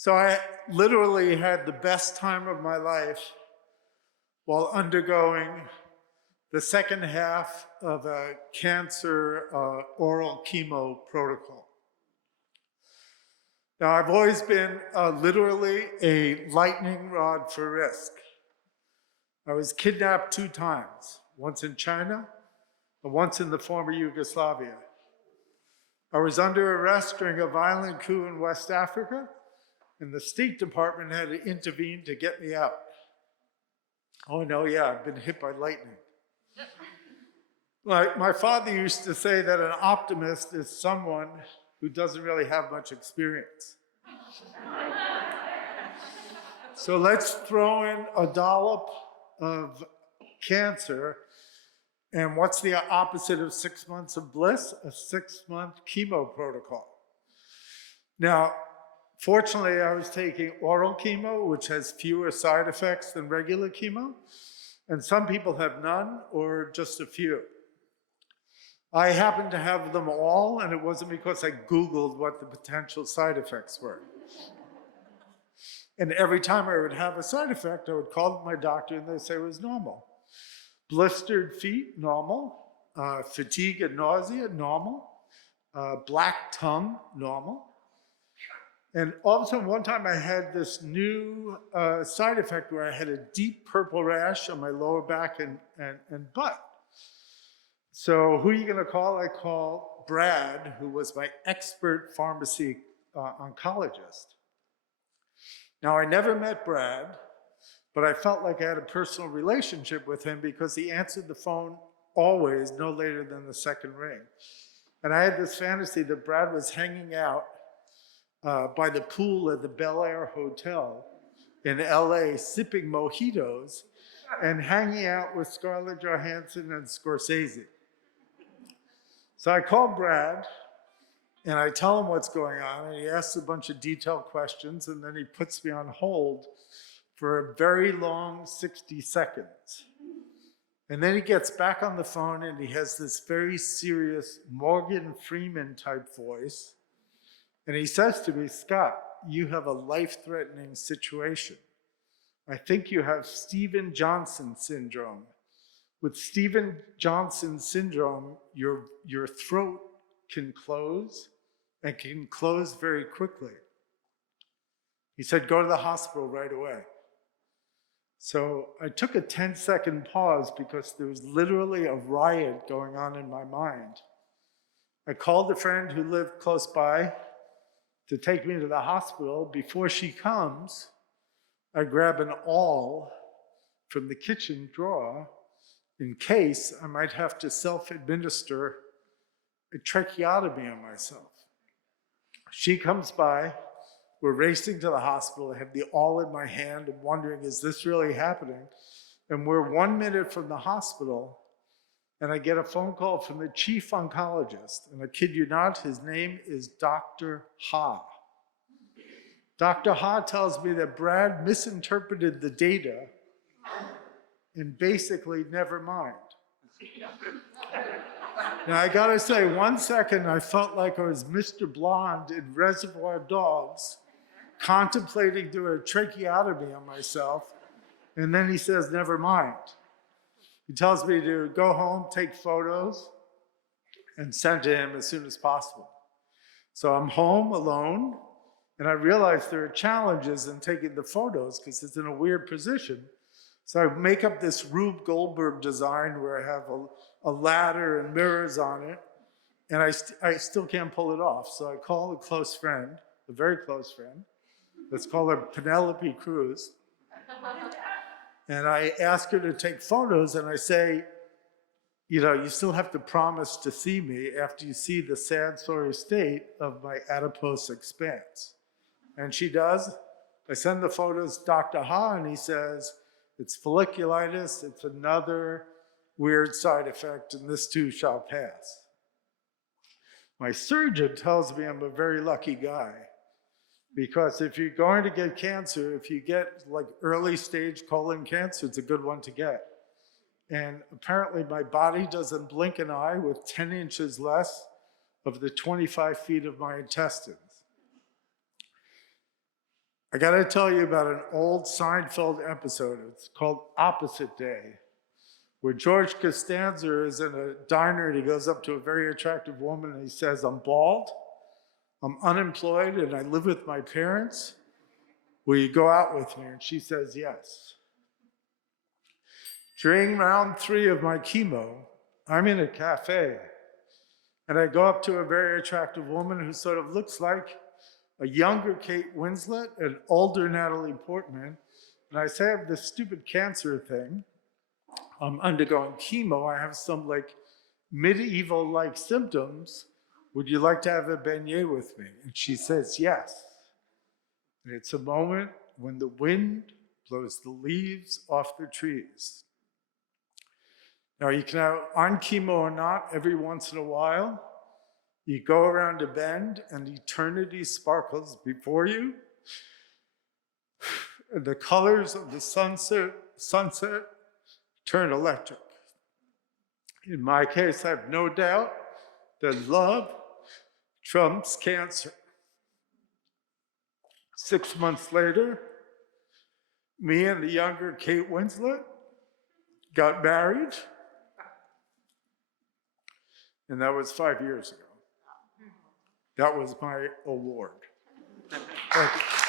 So I literally had the best time of my life while undergoing the second half of a cancer oral chemo protocol. Now, I've always been literally a lightning rod for risk. I was kidnapped 2 times, once in China and once in the former Yugoslavia. I was under arrest during a violent coup in West Africa, and the State Department had to intervene to get me out. Oh no, yeah, I've been hit by lightning. My father used to say that an optimist is someone who doesn't really have much experience. So let's throw in a dollop of cancer, and what's the opposite of 6 months of bliss? A 6-month chemo protocol. Now, fortunately, I was taking oral chemo, which has fewer side effects than regular chemo, and some people have none or just a few. I happened to have them all, and it wasn't because I Googled what the potential side effects were. And every time I would have a side effect, I would call my doctor and they'd say it was normal. Blistered feet, normal. Fatigue and nausea, normal. Black tongue, normal. And all of a sudden, one time I had this new side effect where I had a deep purple rash on my lower back and butt. So who are you gonna call? I call Brad, who was my expert pharmacy oncologist. Now, I never met Brad, but I felt like I had a personal relationship with him because he answered the phone always no later than the second ring. And I had this fantasy that Brad was hanging out by the pool at the Bel Air Hotel in LA, sipping mojitos and hanging out with Scarlett Johansson and Scorsese. So I called Brad and I tell him what's going on, and he asks a bunch of detailed questions, and then he puts me on hold for a very long 60 seconds. And then he gets back on the phone and he has this very serious Morgan Freeman type voice. And he says to me, "Scott, you have a life-threatening situation. I think you have Steven Johnson syndrome. With Steven Johnson syndrome, your throat can close and can close very quickly." He said, "Go to the hospital right away." So I took a 10-second pause because there was literally a riot going on in my mind. I called a friend who lived close by to take me to the hospital. Before she comes, I grab an awl from the kitchen drawer in case I might have to self-administer a tracheotomy on myself. She comes by, we're racing to the hospital. I have the awl in my hand. I'm wondering, is this really happening? And we're 1 minute from the hospital, and I get a phone call from the chief oncologist. And I kid you not, his name is Dr. Ha. Dr. Ha tells me that Brad misinterpreted the data and basically never mind. Now, I gotta say, 1 second, I felt like I was Mr. Blonde in Reservoir Dogs, contemplating doing a tracheotomy on myself, and then he says, never mind. He tells me to go home, take photos, and send to him as soon as possible. So I'm home alone, and I realize there are challenges in taking the photos because it's in a weird position. So I make up this Rube Goldberg design where I have a ladder and mirrors on it, and I still can't pull it off. So I call a close friend, a very close friend. Let's call her Penelope Cruz. And I ask her to take photos, and I say, you know, you still have to promise to see me after you see the sad, sorry state of my adipose expanse. And she does. I send the photos to Dr. Ha, and he says, it's folliculitis, it's another weird side effect, and this too shall pass. My surgeon tells me I'm a very lucky guy, because if you're going to get cancer, if you get like early stage colon cancer, it's a good one to get. And apparently my body doesn't blink an eye with 10 inches less of the 25 feet of my intestines. I got to tell you about an old Seinfeld episode. It's called Opposite Day, where George Costanza is in a diner and he goes up to a very attractive woman and he says, I'm bald, I'm unemployed, and I live with my parents. Will you go out with me? And she says, yes. During round 3 of my chemo, I'm in a cafe and I go up to a very attractive woman who sort of looks like a younger Kate Winslet, an older Natalie Portman. And I say, I have this stupid cancer thing. I'm undergoing chemo. I have some like medieval-like symptoms. Would you like to have a beignet with me? And she says, yes. And it's a moment when the wind blows the leaves off the trees. Now you can have on chemo or not, every once in a while, you go around a bend and eternity sparkles before you. And the colors of the sunset turn electric. In my case, I have no doubt that love trumps cancer. 6 months later, me and the younger Kate Winslet got married, and that was 5 years ago. That was my award. Thank you.